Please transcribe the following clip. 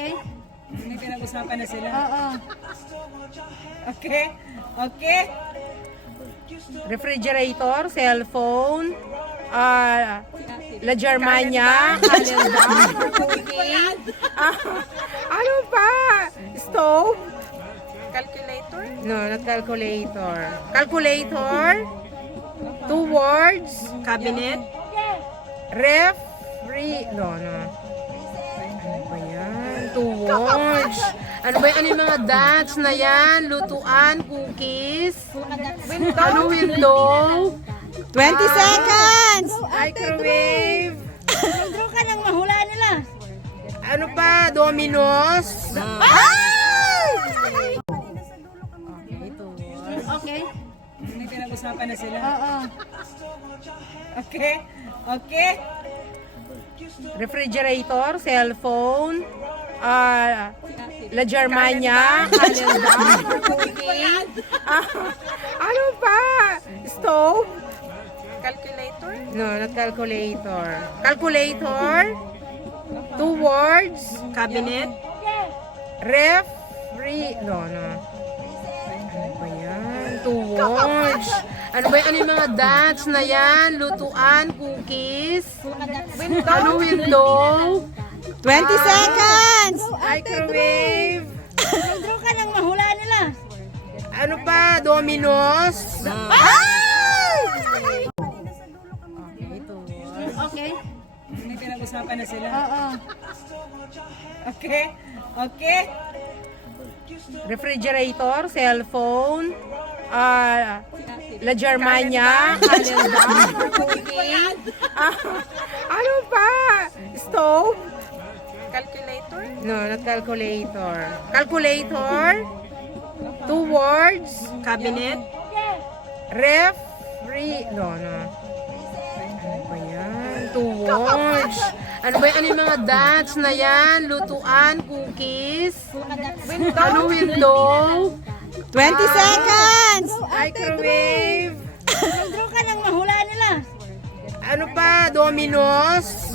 Okay? May pinag-usapan na sila. Oo. Okay? Okay? Refrigerator, cellphone, La Germania, calendar, cooking, ano pa? Stove? Calculator? No, not calculator. Calculator, two words, Cabinet? ref, no. Ano ba yan? Two words. Ano ba yan? Ano yung mga dots na yan? Lutuan, cookies, ano window, 20 seconds! microwave, Mag-draw ka nang mahula nila. ano pa? Dominoes. Okay? May pinag-usapan na sila. Oo. Okay? Okay? Refrigerator, cellphone, La Germania, calendar, cooking, ano pa? Stove? Calculator? No, not calculator. Calculator, two words, Cabinet? ref, no. Ano ba yan? Two words. Ano ba yan? Ano yung mga dots na yan? Lutuan, cookies, ano window, 20 seconds! microwave, Mag-draw ka nang mahula nila. ano pa? Dominoes. Okay? May pinag-usapan na sila. Oo. Okay? Okay? Refrigerator, cellphone, La Germania, calendar, cooking, ano pa? Stove? Calculator? No, not calculator. Calculator, two words, Cabinet? ref, no. Ano ba yan? Two words. Ano ba yan? Ano yung mga dots na yan? Lutuan, cookies, ano window, 20 seconds! microwave, Mag-draw ka nang mahula nila. ano pa? Dominoes.